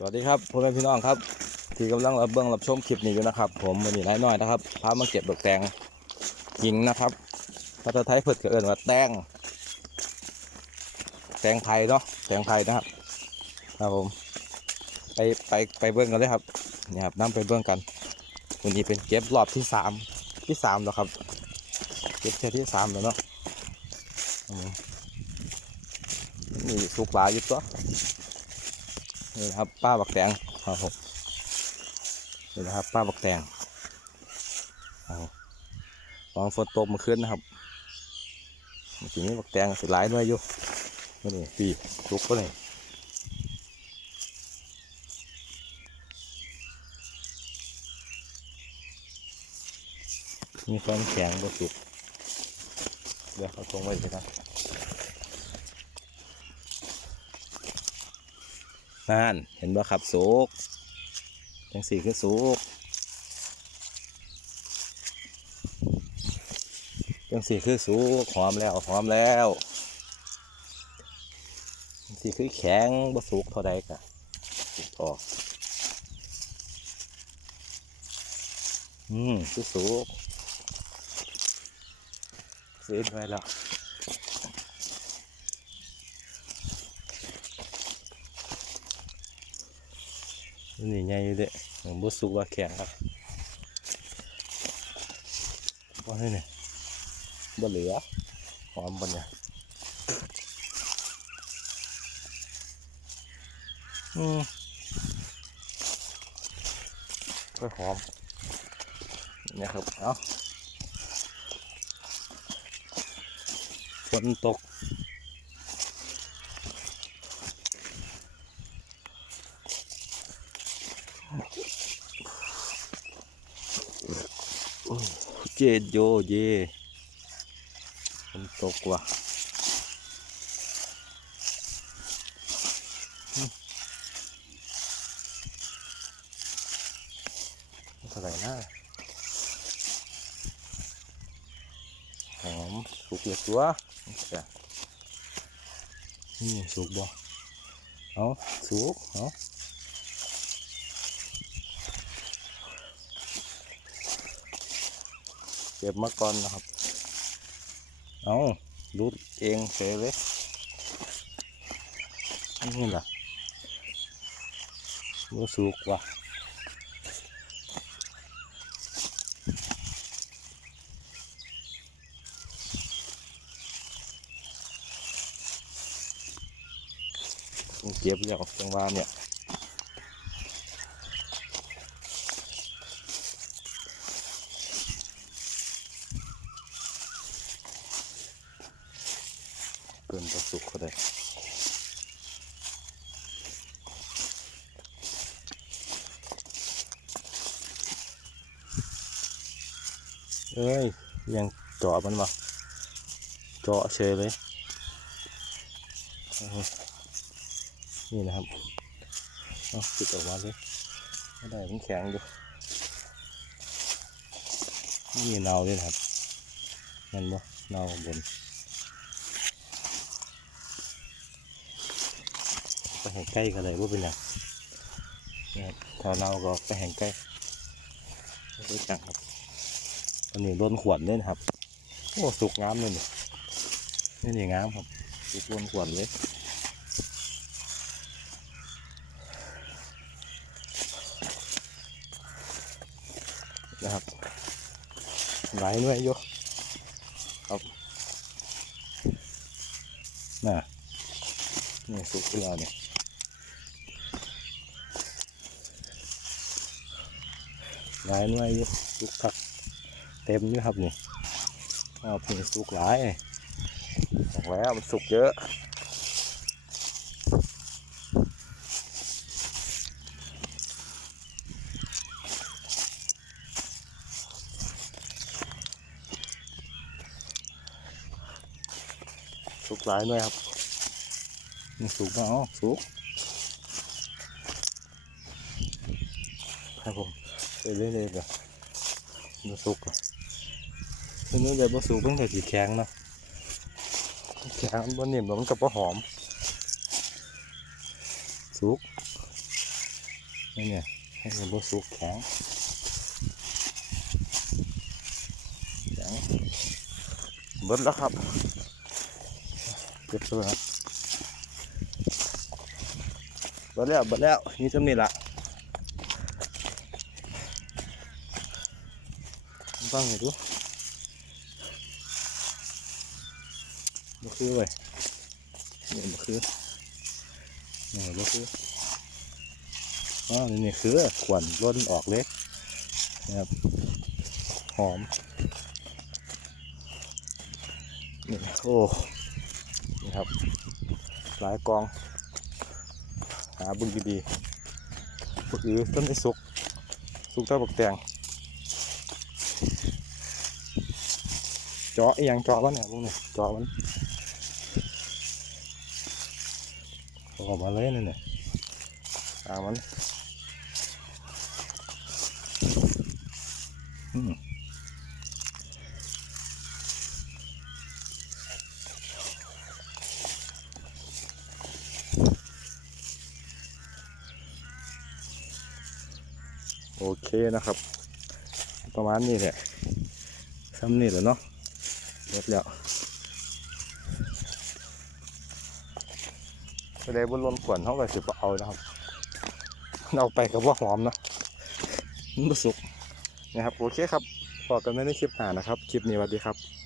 สวัสดีครับพ่อแม่พี่น้องครับ ที่กำลังรับเบื้องรับชมคลิปนี้อยู่นะครับ ผมวันนี้น้อยน้อยนะครับพามาเก็บดอกแตงหิงนะครับภาษาไทยเพิ่นเอิ้นว่าแตงแตงไทยเนาะแตงไทยนะครับครับผมไปไปไปเบื้องกันเลยครับนี่ครับนํไปเบื้องกันวันนี้เป็นเก็บรอบที่สามที่สามแล้วครับ เก็บแค่ที่สามแล้วเนาะนี่สุกหลายอยู่ตัว นี่นะครับป้าบักแตงครับผมนี่นะครับป้าบักแตงเองฝนตกเมาขึ้นนะครับเมื่อกี้นี้บักแตงสิหลายด้วยอยู่นี่ปีลุกก็เลยมีความแข็งบ่สุกเดี๋ยวเขาตรงไว้สิครับ นั่นเห็นบ่ครับสุกจังสี่คือสุกจังสี่คือสุกหอมแล้วหอมแล้วจังสี่คือแข็งบ่สุกเท่าใดกะออกอืมคือสุกเสร็จไว้แล้ว นี่ใหญ่อยู่เด้ผมบ่สุกว่าแข็งครับว่าให้เนี่ยบ่เหลือหอมบ่เนี่ยอืมก็หอมเนี่ยครับ เอาฝนตก เจดโยเยฝนตกว่ะอืมเท่าไหร่นะหอมสุกเลยตัวจ้ะนี่สุกบ่เอาสุกเอา เก็บมาก่อนนะครับ เอารูดเองเสยเลยนี่แหละรู้สุกว่ะเก็บแล้วจังหวะเนี่ย เกินประสุกเขาได้เอ้ย ยังเจาะมันมาเจาะเชยเลย นี่นะครับเอาติดออกมาเลยไม่ได้มันแข็งอยู่ไม่เนาเลยนะครับนั่นบ่เนาข้าบน ไปแห่งใกล้กันเลยว่าเป็นอย่างถ้าเราก็ไปแห่งใกล้ด้วยกันครับอันนี้ล้นขวดเลยครับโอ้สุกงามเลยนี่นี่นี่งามครับสุกล้นขวดเลยนะครับไหลด้วยโยครับน่ะนี่สุกแล้วเนี่ย หลายหน่วยอยู่สุกคักเต็มอยู่ครับนี่เอาเพียงสุกหลายบอกแล้วมันสุกเยอะสุกหลายหน่วยครับนี่สุกมาอ๋อสุกครับผม ไปเรื่อยๆก่อนมันสุกอะทีนี้เดี๋ยวมันสุกเพิ่งแต่สีแข็งเนาะแข็งบนนิ่มแล้วมันกับว่าหอม สุกนี่เนี่ยให้มันรู้สุกแข็งแข็งเบิดแล้วครับเก็บตัวนะเบิดแล้วเบิดแล้วนี่จะมีละ บ้างไงดูบ่คือเว้ยนี่บ่คือนี่บ่คืออ๋อนี่นี่คือขวัญร่นออกเลยนะครับหอมนี่โอ้นี่ครับ หลายกอง หาบึงดีๆพวกอือต้นไอ้สุก สุกเต้าบักแตง จาะอีหยังเจาะวะเนี่ยพวกนี้เจาะมันออกมาเลยนี่เนี่ยอามันอืมโอเคนะครับ ประมาณนี้แหละซ้ำนี่แหละเนาะ หมดแล้วไปได้บนลมขวนเขาก็สิบเอานะครับเอาไปกับว่าหอมนะมันสุกนะครับ โอเคครับพอกันไม่ในคลิปหน้านะครับ คลิปนี้สวัสดีครับ